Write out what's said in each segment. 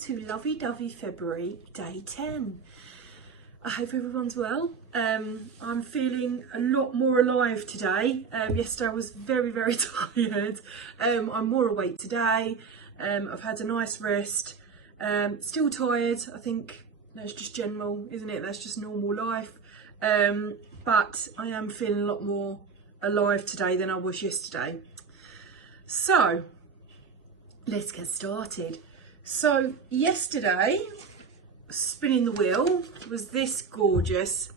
to Lovey Dovey February day 10. I hope everyone's well. I'm feeling a lot more alive today. Yesterday I was very tired. I'm more awake today. I've had a nice rest. Still tired. I think that's just general, isn't it? That's just normal life. But I am feeling a lot more alive today than I was yesterday. So let's get started. So yesterday, spinning the wheel was this gorgeous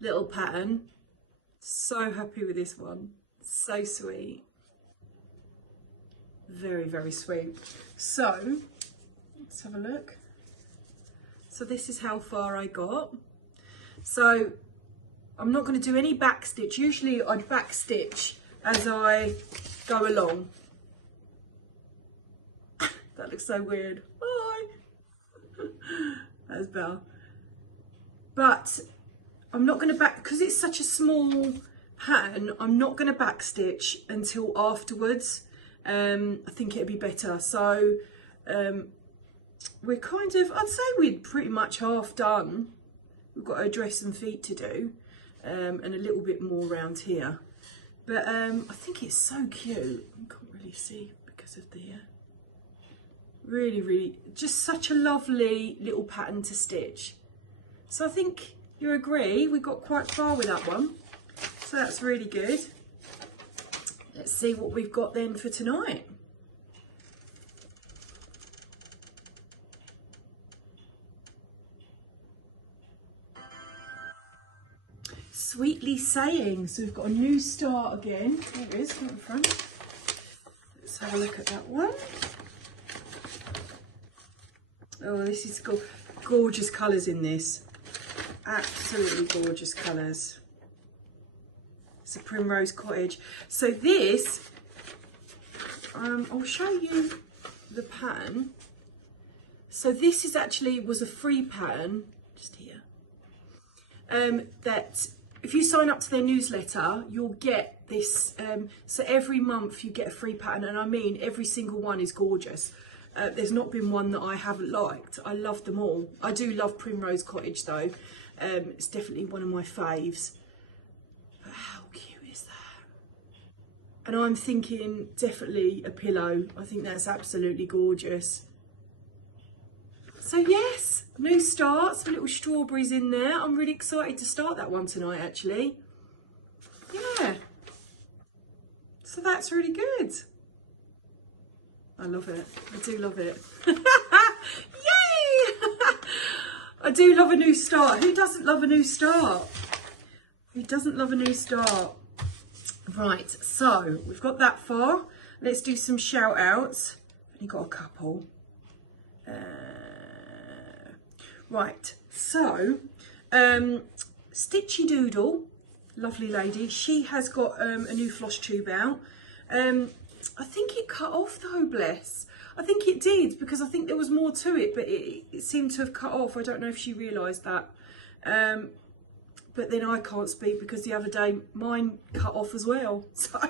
little pattern. So happy with this one. So sweet. Very sweet. So let's have a look. So this is how far I got. So I'm not going to do any back stitch. Usually I back stitch as I go along. That looks so weird. Bye. That's better. But I'm not going to back, because it's such a small pattern, I'm not going to back stitch until afterwards. I think it'd be better. So we're kind of, I'd say we're pretty much half done. We've got our dress and feet to do, and a little bit more around here. But I think it's so cute. I can't really see because of the really just such a lovely little pattern to stitch. So I think you agree we got quite far with that one, so that's really good. Let's see what we've got then for tonight. Sweetly Saying. So we've got a new start again. There it is, right in front. Let's have a look at that one. Oh, this is gorgeous colours in this. Absolutely gorgeous colours. It's a Primrose Cottage. So this, I'll show you the pattern. So this is actually was a free pattern, just here. That if you sign up to their newsletter, you'll get this. So every month you get a free pattern, and I mean every single one is gorgeous. There's not been one that I haven't liked. I love them all. I do love Primrose Cottage though. It's definitely one of my faves. But how cute is that? And I'm thinking definitely a pillow. I think that's absolutely gorgeous. So yes, new start, some little strawberries in there. I'm really excited to start that one tonight actually. Yeah. So that's really good. I love it. I do love it. Yay! I do love a new start. Who doesn't love a new start? Who doesn't love a new start? Right, so we've got that far. Let's do some shout outs. I've only got a couple. Right, so Stitchy Doodle, lovely lady, she has got a new Flosstube out. I think it cut off though, bless. I think it did, because I think there was more to it, but it seemed to have cut off. I don't know if she realised that. But then I can't speak because the other day mine cut off as well. So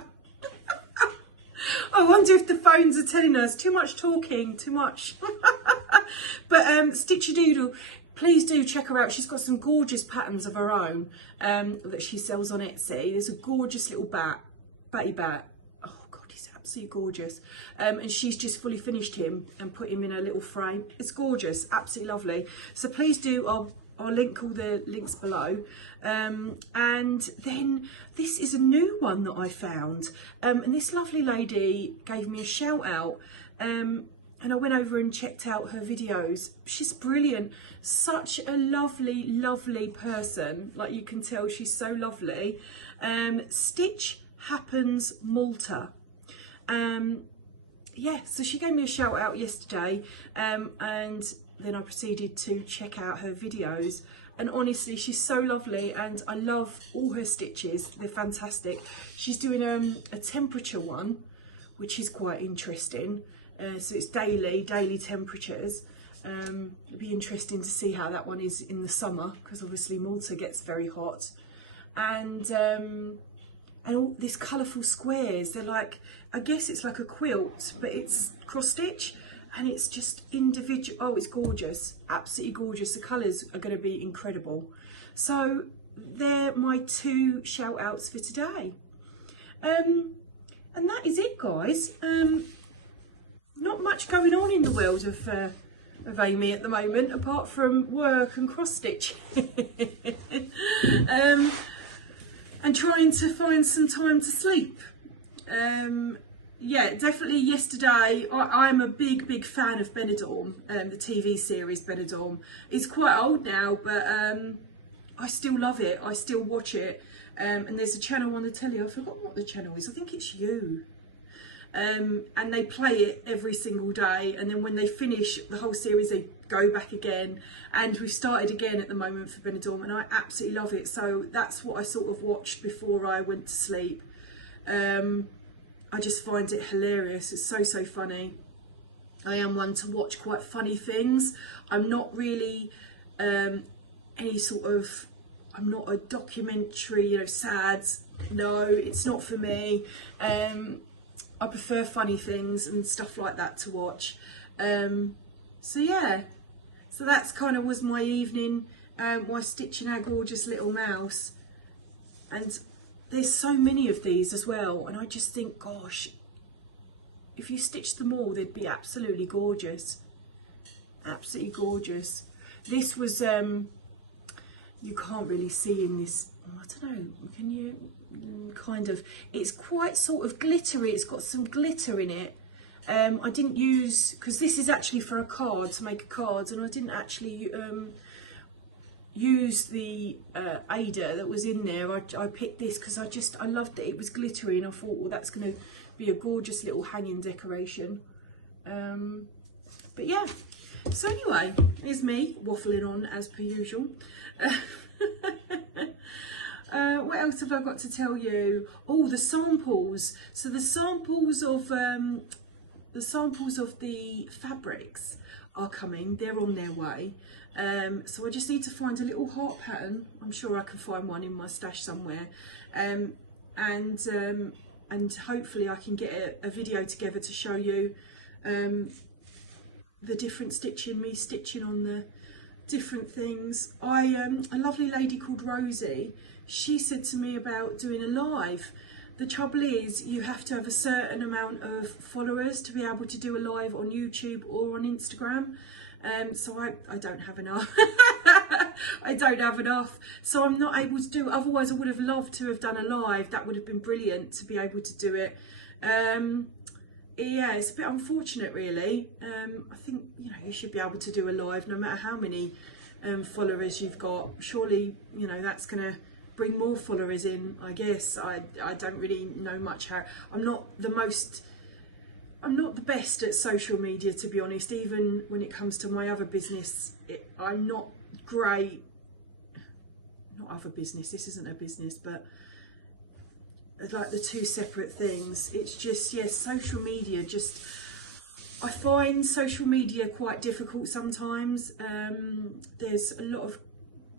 I wonder if the phones are telling us too much talking, too much. But Stitchy Doodle, please do check her out. She's got some gorgeous patterns of her own that she sells on Etsy. There's a gorgeous little batty bat. Absolutely gorgeous, and she's just fully finished him and put him in a little frame. It's gorgeous, absolutely lovely. So please do, I'll link all the links below. And then this is a new one that I found, and this lovely lady gave me a shout out, and I went over and checked out her videos. She's brilliant, such a lovely person. Like, you can tell she's so lovely. Stitch Happens Malta. Yeah, so she gave me a shout out yesterday, and then I proceeded to check out her videos, and honestly she's so lovely, and I love all her stitches. They're fantastic. She's doing a temperature one, which is quite interesting. So it's daily temperatures. It'll be interesting to see how that one is in the summer, because obviously Malta gets very hot. And all these colourful squares, they're like, I guess it's like a quilt, but it's cross stitch. and it's just individual. Oh, it's gorgeous, absolutely gorgeous. The colours are going to be incredible. So they're my 2 shout outs for today. And that is it, guys. Not much going on in the world of Amy at the moment, apart from work and cross stitch. And trying to find some time to sleep. Yeah, definitely yesterday. I'm a big fan of Benidorm, the TV series Benidorm. It's quite old now, but I still love it. I still watch it. And there's a channel on the telly, I've forgotten what the channel is, I think it's You. And they play it every single day, and then when they finish the whole series they go back again, and we've started again at the moment for Benidorm, and I absolutely love it. So that's what I sort of watched before I went to sleep. I just find it hilarious. It's so funny. I am one to watch quite funny things. I'm not really any sort of, I'm not a documentary, you know, sad. No, it's not for me. I prefer funny things and stuff like that to watch. So yeah, so that's kind of was my evening, while stitching our gorgeous little mouse. And there's so many of these as well, and I just think, gosh, if you stitched them all, they'd be absolutely gorgeous. Absolutely gorgeous. This was, you can't really see in this, I don't know, can you? Kind of, it's quite sort of glittery, it's got some glitter in it. I didn't use, because this is actually for a card, to make a card, and I didn't actually use the Ada that was in there. I picked this because I loved that it was glittery, and I thought, well, that's going to be a gorgeous little hanging decoration. But yeah, so anyway, here's me waffling on as per usual. What else have I got to tell you? Oh, the samples. So the samples of the fabrics are coming. They're on their way. So I just need to find a little heart pattern. I'm sure I can find one in my stash somewhere. And hopefully I can get a video together to show you the different stitching, me stitching on the different things. A lovely lady called Rosie, she said to me about doing a live. The trouble is you have to have a certain amount of followers to be able to do a live on YouTube or on Instagram. So I don't have enough. I don't have enough, so I'm not able to do it. Otherwise I would have loved to have done a live. That would have been brilliant to be able to do it. Yeah, it's a bit unfortunate really. I think, you know, you should be able to do a live no matter how many followers you've got. Surely, you know, that's gonna bring more followers in, I guess. I don't really know much how. I'm not the best at social media, to be honest. Even when it comes to my other business, I'm not great. Not other business, this isn't a business, but like the two separate things. It's just, yes, social media, just, I find social media quite difficult sometimes. There's a lot of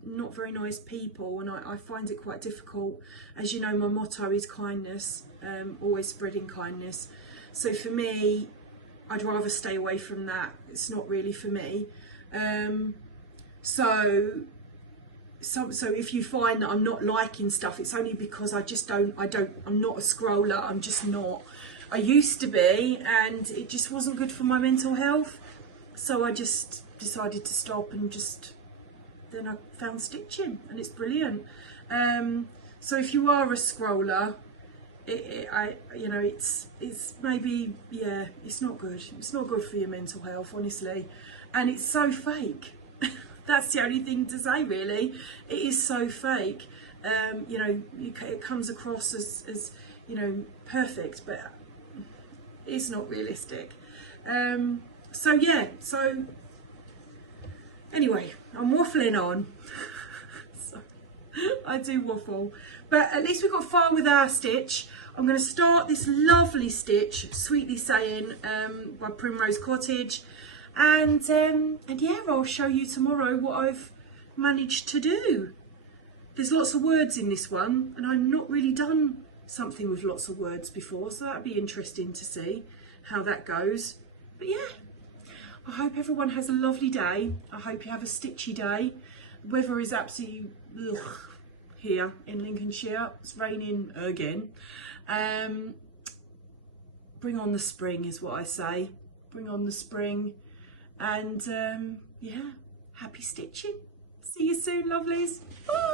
not very nice people, and I find it quite difficult. As you know, my motto is kindness, always spreading kindness. So for me, I'd rather stay away from that. It's not really for me. So if you find that I'm not liking stuff, it's only because I'm not a scroller. I'm just not. I used to be, and it just wasn't good for my mental health. So I just decided to stop, and then I found stitching, and it's brilliant. So if you are a scroller, you know, it's maybe, yeah, it's not good. It's not good for your mental health, honestly, and it's so fake. That's the only thing to say, really. It is so fake. You know, it comes across as you know, perfect, but it's not realistic. So yeah, so anyway, I'm waffling on. Sorry, I do waffle, but at least we got far with our stitch. I'm going to start this lovely stitch, Sweetly Sayin, by Primrose Cottage, and yeah, I'll show you tomorrow what I've managed to do. There's lots of words in this one, and I've not really done something with lots of words before, so that'd be interesting to see how that goes. But yeah, I hope everyone has a lovely day. I hope you have a stitchy day. The weather is absolutely here in Lincolnshire. It's raining again. Bring on the spring is what I say. Bring on the spring. And yeah, happy stitching. See you soon, lovelies. Bye.